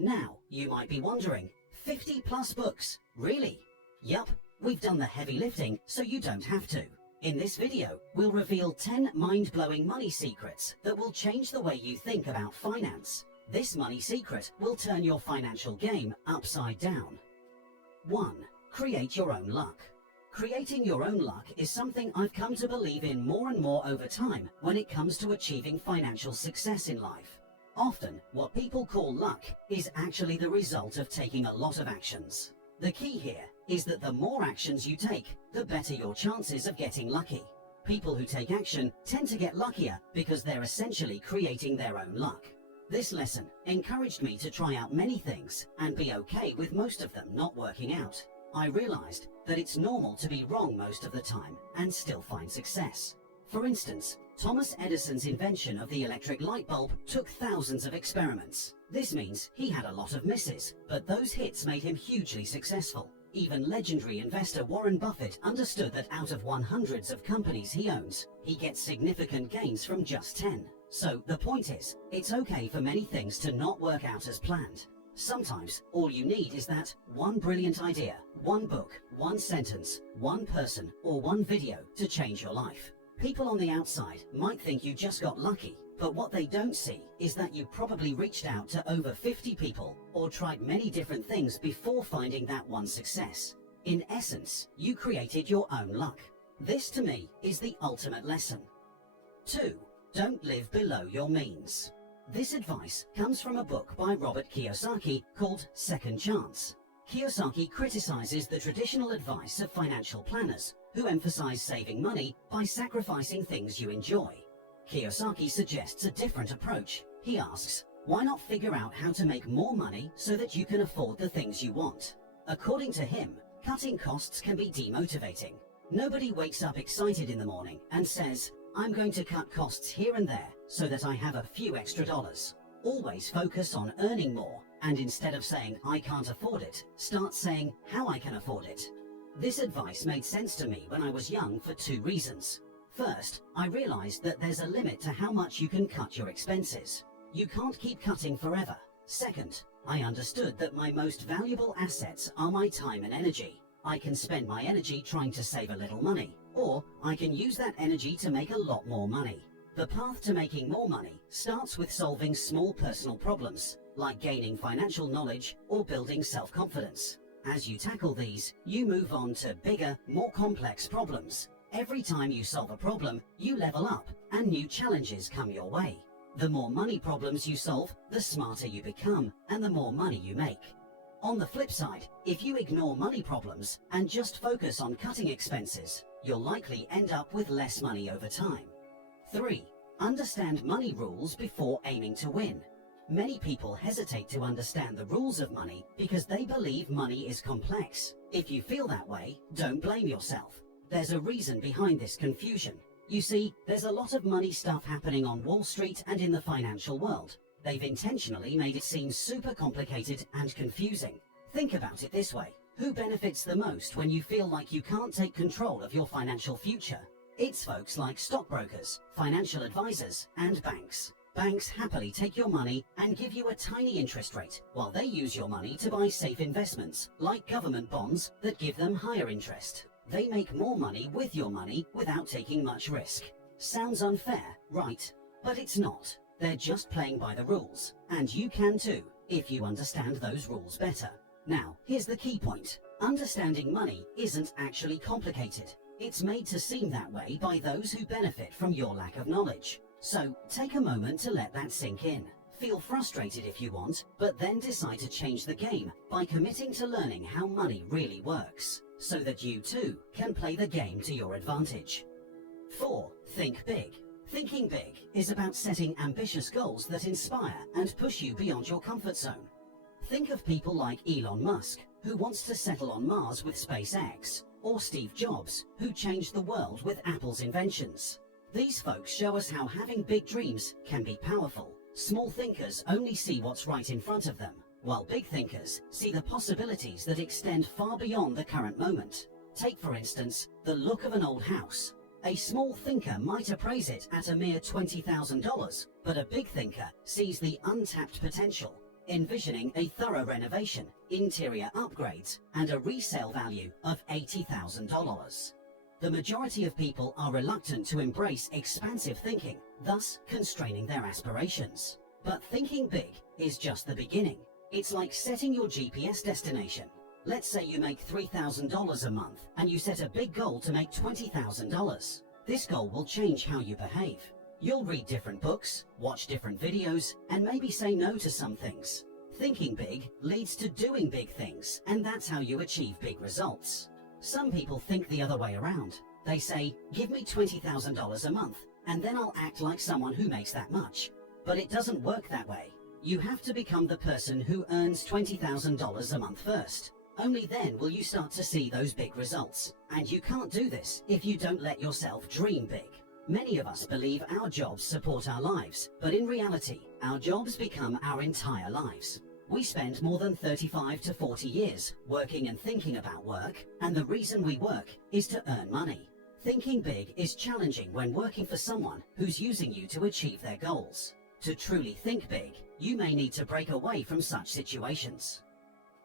Now, you might be wondering, 50 plus books, really? Yup, we've done the heavy lifting so you don't have to. In this video, we'll reveal 10 mind-blowing money secrets that will change the way you think about finance. This money secret will turn your financial game upside down. 1. Create your own luck. Creating your own luck is something I've come to believe in more and more over time when it comes to achieving financial success in life. Often, what people call luck is actually the result of taking a lot of actions. The key here is that the more actions you take, the better your chances of getting lucky. People who take action tend to get luckier because they're essentially creating their own luck. This lesson encouraged me to try out many things and be okay with most of them not working out. I realized that it's normal to be wrong most of the time and still find success. For instance, Thomas Edison's invention of the electric light bulb took thousands of experiments. This means he had a lot of misses, but those hits made him hugely successful. Even legendary investor Warren Buffett understood that out of hundreds of companies he owns, he gets significant gains from just 10. So the point is, it's okay for many things to not work out as planned. Sometimes all you need is that one brilliant idea, one book, one sentence, one person, or one video to change your life. People on the outside might think you just got lucky, but what they don't see is that you probably reached out to over 50 people or tried many different things before finding that one success. In essence, you created your own luck. This to me is the ultimate lesson. 2. Don't live below your means. This advice comes from a book by Robert Kiyosaki called Second Chance. Kiyosaki criticizes the traditional advice of financial planners who emphasize saving money by sacrificing things you enjoy. Kiyosaki suggests a different approach. He asks, why not figure out how to make more money so that you can afford the things you want? According to him, cutting costs can be demotivating. Nobody wakes up excited in the morning and says, I'm going to cut costs here and there so that I have a few extra dollars. Always focus on earning more, and instead of saying, I can't afford it, start saying how I can afford it. This advice made sense to me when I was young for 2 reasons. First, I realized that there's a limit to how much you can cut your expenses. You can't keep cutting forever. Second, I understood that my most valuable assets are my time and energy. I can spend my energy trying to save a little money, or I can use that energy to make a lot more money. The path to making more money starts with solving small personal problems, like gaining financial knowledge or building self-confidence. As you tackle these, you move on to bigger, more complex problems. Every time you solve a problem, you level up, and new challenges come your way. The more money problems you solve, the smarter you become, and the more money you make. On the flip side, if you ignore money problems and just focus on cutting expenses, you'll likely end up with less money over time. 3. Understand money rules before aiming to win. Many people hesitate to understand the rules of money because they believe money is complex. If you feel that way, don't blame yourself. There's a reason behind this confusion. You see, there's a lot of money stuff happening on Wall Street and in the financial world. They've intentionally made it seem super complicated and confusing. Think about it this way. Who benefits the most when you feel like you can't take control of your financial future? It's folks like stockbrokers, financial advisors, and banks. Banks happily take your money and give you a tiny interest rate, while they use your money to buy safe investments, like government bonds that give them higher interest. They make more money with your money without taking much risk. Sounds unfair, right? But it's not. They're just playing by the rules, and you can too, if you understand those rules better. Now, here's the key point. Understanding money isn't actually complicated. It's made to seem that way by those who benefit from your lack of knowledge. So, take a moment to let that sink in. Feel frustrated if you want, but then decide to change the game by committing to learning how money really works, so that you too can play the game to your advantage. 4. Think big. Thinking big is about setting ambitious goals that inspire and push you beyond your comfort zone. Think of people like Elon Musk, who wants to settle on Mars with SpaceX, or Steve Jobs, who changed the world with Apple's inventions. These folks show us how having big dreams can be powerful. Small thinkers only see what's right in front of them, while big thinkers see the possibilities that extend far beyond the current moment. Take, for instance, the look of an old house. A small thinker might appraise it at a mere $20,000, but a big thinker sees the untapped potential. envisioning a thorough renovation, interior upgrades, and a resale value of $80,000. The majority of people are reluctant to embrace expansive thinking, thus constraining their aspirations. But thinking big is just the beginning. It's like setting your GPS destination. Let's say you make $3,000 a month and you set a big goal to make $20,000. This goal will change how you behave. You'll read different books, watch different videos, and maybe say no to some things. Thinking big leads to doing big things, and that's how you achieve big results. Some people think the other way around. They say, give me $20,000 a month, and then I'll act like someone who makes that much. But it doesn't work that way. You have to become the person who earns $20,000 a month first. Only then will you start to see those big results. And you can't do this if you don't let yourself dream big. Many of us believe our jobs support our lives, but in reality, our jobs become our entire lives. We spend more than 35 to 40 years working and thinking about work, and the reason we work is to earn money. Thinking big is challenging when working for someone who's using you to achieve their goals. To truly think big, you may need to break away from such situations.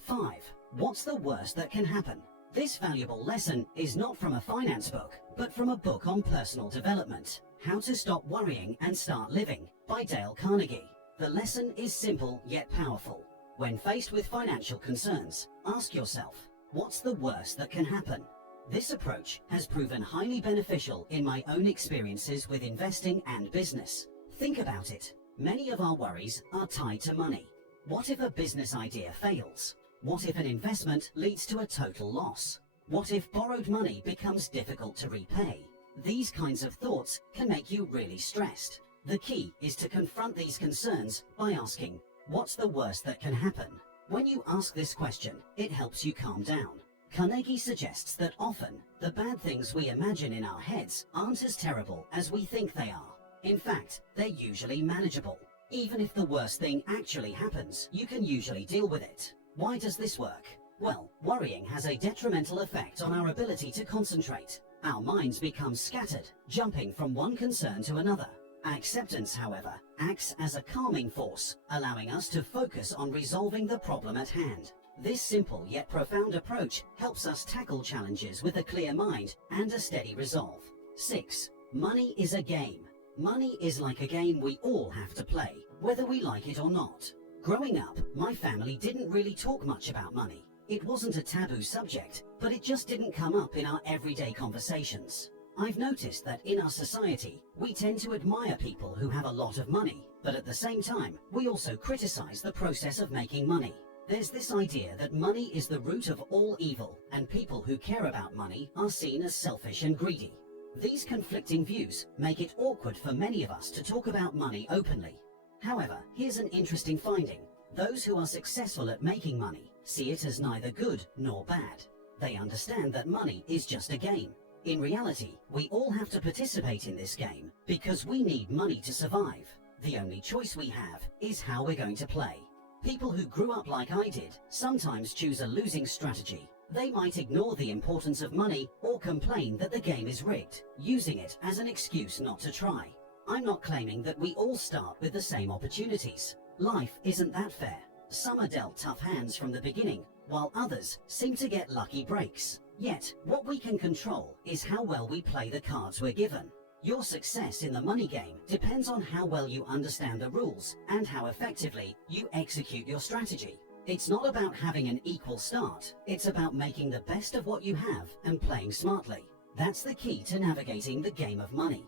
5. What's the worst that can happen? This valuable lesson is not from a finance book, but from a book on personal development, How to Stop Worrying and Start Living, by Dale Carnegie. The lesson is simple yet powerful. When faced with financial concerns, ask yourself, what's the worst that can happen? This approach has proven highly beneficial in my own experiences with investing and business. Think about it. Many of our worries are tied to money. What if a business idea fails? What if an investment leads to a total loss? What if borrowed money becomes difficult to repay? These kinds of thoughts can make you really stressed. The key is to confront these concerns by asking, what's the worst that can happen? When you ask this question, it helps you calm down. Carnegie suggests that often the bad things we imagine in our heads aren't as terrible as we think they are. In fact, they're usually manageable. Even if the worst thing actually happens, you can usually deal with it. Why does this work? Well, worrying has a detrimental effect on our ability to concentrate. Our minds become scattered, jumping from one concern to another. Acceptance, however, acts as a calming force, allowing us to focus on resolving the problem at hand. This simple yet profound approach helps us tackle challenges with a clear mind and a steady resolve. 6. Money is a game. Money is like a game we all have to play, whether we like it or not. Growing up, my family didn't really talk much about money. It wasn't a taboo subject, but it just didn't come up in our everyday conversations. I've noticed that in our society, we tend to admire people who have a lot of money, but at the same time, we also criticize the process of making money. There's this idea that money is the root of all evil, and people who care about money are seen as selfish and greedy. These conflicting views make it awkward for many of us to talk about money openly. However, here's an interesting finding. Those who are successful at making money see it as neither good nor bad. They understand that money is just a game. In reality, we all have to participate in this game because we need money to survive. The only choice we have is how we're going to play. People who grew up like I did sometimes choose a losing strategy. They might ignore the importance of money or complain that the game is rigged, using it as an excuse not to try. I'm not claiming that we all start with the same opportunities. Life isn't that fair. Some are dealt tough hands from the beginning, while others seem to get lucky breaks. Yet, what we can control is how well we play the cards we're given. Your success in the money game depends on how well you understand the rules and how effectively you execute your strategy. It's not about having an equal start. It's about making the best of what you have and playing smartly. That's the key to navigating the game of money.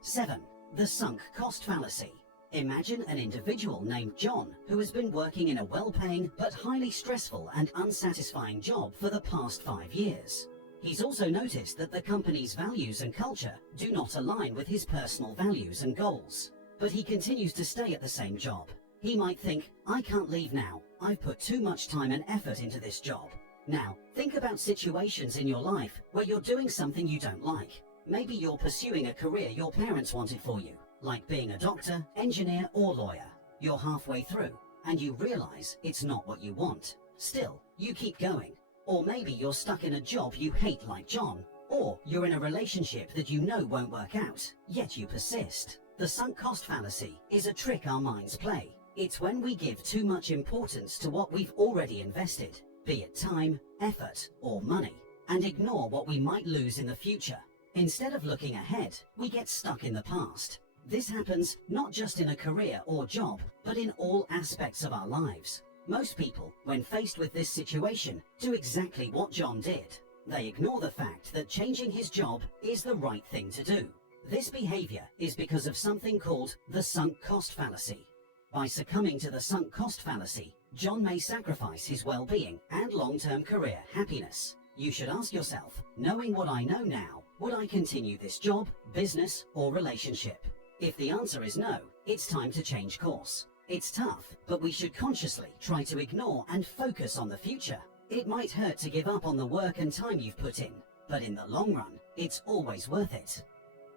7. The sunk cost fallacy. Imagine an individual named John who has been working in a well-paying but highly stressful and unsatisfying job for the past 5 years. He's also noticed that the company's values and culture do not align with his personal values and goals. But he continues to stay at the same job. He might think, I can't leave now. I've put too much time and effort into this job. Now, think about situations in your life where you're doing something you don't like. Maybe you're pursuing a career your parents wanted for you, like being a doctor, engineer, or lawyer. You're halfway through, and you realize it's not what you want. Still, you keep going. Or maybe you're stuck in a job you hate like John, or you're in a relationship that you know won't work out, yet you persist. The sunk cost fallacy is a trick our minds play. It's when we give too much importance to what we've already invested, be it time, effort, or money, and ignore what we might lose in the future. Instead of looking ahead, we get stuck in the past. This happens not just in a career or job, but in all aspects of our lives. Most people, when faced with this situation, do exactly what John did. They ignore the fact that changing his job is the right thing to do. This behavior is because of something called the sunk cost fallacy. By succumbing to the sunk cost fallacy, John may sacrifice his well-being and long-term career happiness. You should ask yourself, knowing what I know now, would I continue this job, business, or relationship? If the answer is no, it's time to change course. It's tough, but we should consciously try to ignore and focus on the future. It might hurt to give up on the work and time you've put in, but in the long run, it's always worth it.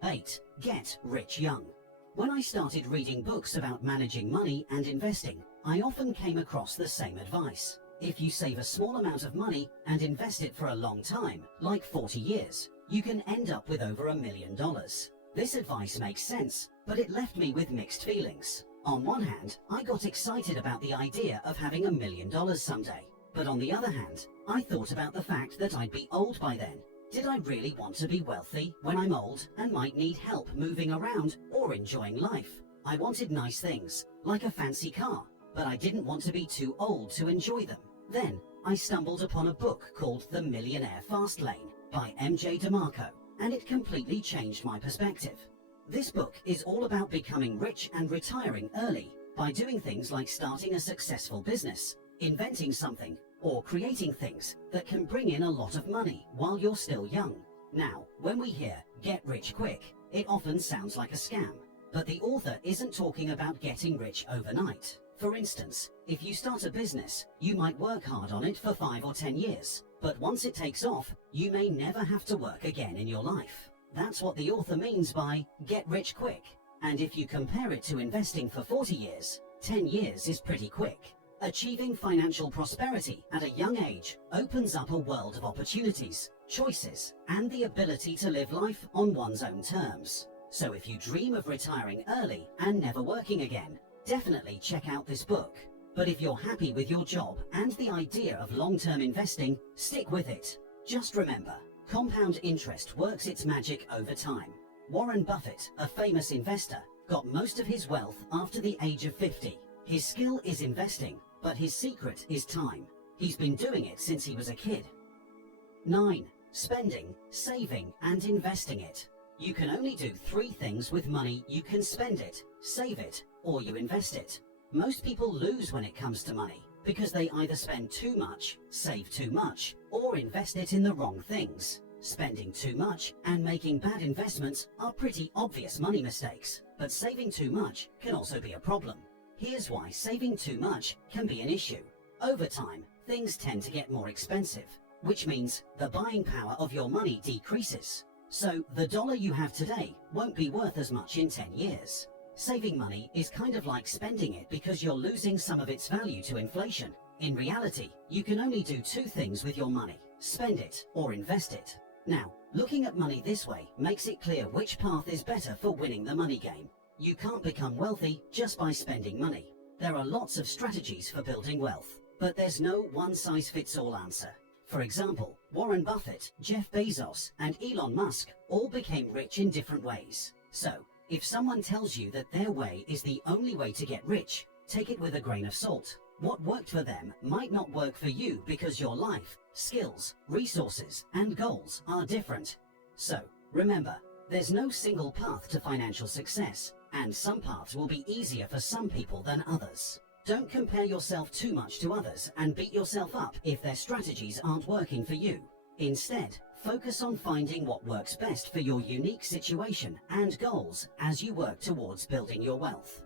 8. Get rich young. When I started reading books about managing money and investing, I often came across the same advice. If you save a small amount of money and invest it for a long time, like 40 years, you can end up with over $1 million. This advice makes sense, but it left me with mixed feelings. On one hand, I got excited about the idea of having $1 million someday. But on the other hand, I thought about the fact that I'd be old by then. Did I really want to be wealthy when I'm old and might need help moving around or enjoying life? I wanted nice things, like a fancy car, but I didn't want to be too old to enjoy them. Then, I stumbled upon a book called The Millionaire Fast Lane by M.J. DeMarco, and it completely changed my perspective. This book is all about becoming rich and retiring early by doing things like starting a successful business, inventing something, or creating things that can bring in a lot of money while you're still young. Now, when we hear get rich quick, it often sounds like a scam, but the author isn't talking about getting rich overnight. For instance, if you start a business, you might work hard on it for 5 or 10 years, but once it takes off, you may never have to work again in your life. That's what the author means by get rich quick. And if you compare it to investing for 40 years, 10 years is pretty quick. Achieving financial prosperity at a young age opens up a world of opportunities, choices, and the ability to live life on one's own terms. So if you dream of retiring early and never working again, definitely check out this book. But if you're happy with your job and the idea of long-term investing, stick with it. Just remember, compound interest works its magic over time. Warren Buffett, a famous investor, got most of his wealth after the age of 50. His skill is investing, but his secret is time. He's been doing it since he was a kid. 9. Spending, saving, and investing it. You can only do 3 things with money. You can spend it, save it, or you invest it. Most people lose when it comes to money because they either spend too much, save too much, or invest it in the wrong things. Spending too much and making bad investments are pretty obvious money mistakes, but saving too much can also be a problem. Here's why saving too much can be an issue. Over time, things tend to get more expensive, which means the buying power of your money decreases. So the dollar you have today won't be worth as much in 10 years. Saving money is kind of like spending it because you're losing some of its value to inflation. In reality, you can only do 2 things with your money: spend it or invest it. Now, looking at money this way makes it clear which path is better for winning the money game. You can't become wealthy just by spending money. There are lots of strategies for building wealth, but there's no one-size-fits-all answer. For example, Warren Buffett, Jeff Bezos, and Elon Musk all became rich in different ways. So, if someone tells you that their way is the only way to get rich, take it with a grain of salt. What worked for them might not work for you because your life, skills, resources, and goals are different. So, remember, there's no single path to financial success, and some paths will be easier for some people than others. Don't compare yourself too much to others and beat yourself up if their strategies aren't working for you. Instead, focus on finding what works best for your unique situation and goals as you work towards building your wealth.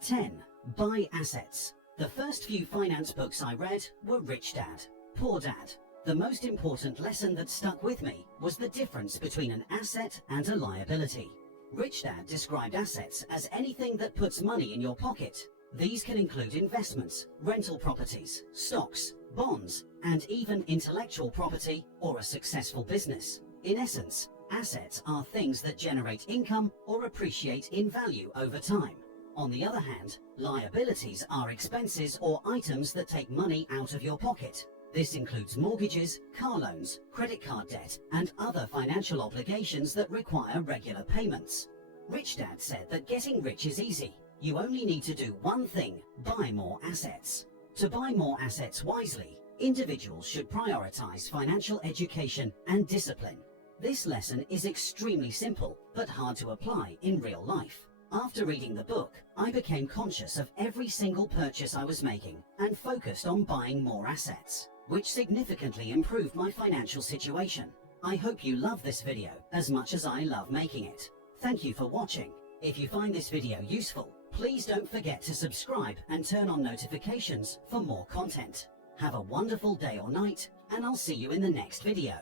10. Buy assets. The first few finance books I read were Rich Dad, Poor Dad. The most important lesson that stuck with me was the difference between an asset and a liability. Rich Dad described assets as anything that puts money in your pocket. These can include investments, rental properties, stocks, bonds, and even intellectual property or a successful business. In essence, assets are things that generate income or appreciate in value over time. On the other hand, liabilities are expenses or items that take money out of your pocket. This includes mortgages, car loans, credit card debt, and other financial obligations that require regular payments. Rich Dad said that getting rich is easy. You only need to do one thing: buy more assets. To buy more assets wisely, individuals should prioritize financial education and discipline. This lesson is extremely simple, but hard to apply in real life. After reading the book, I became conscious of every single purchase I was making and focused on buying more assets, which significantly improved my financial situation. I hope you love this video as much as I love making it. Thank you for watching. If you find this video useful, please don't forget to subscribe and turn on notifications for more content. Have a wonderful day or night, and I'll see you in the next video.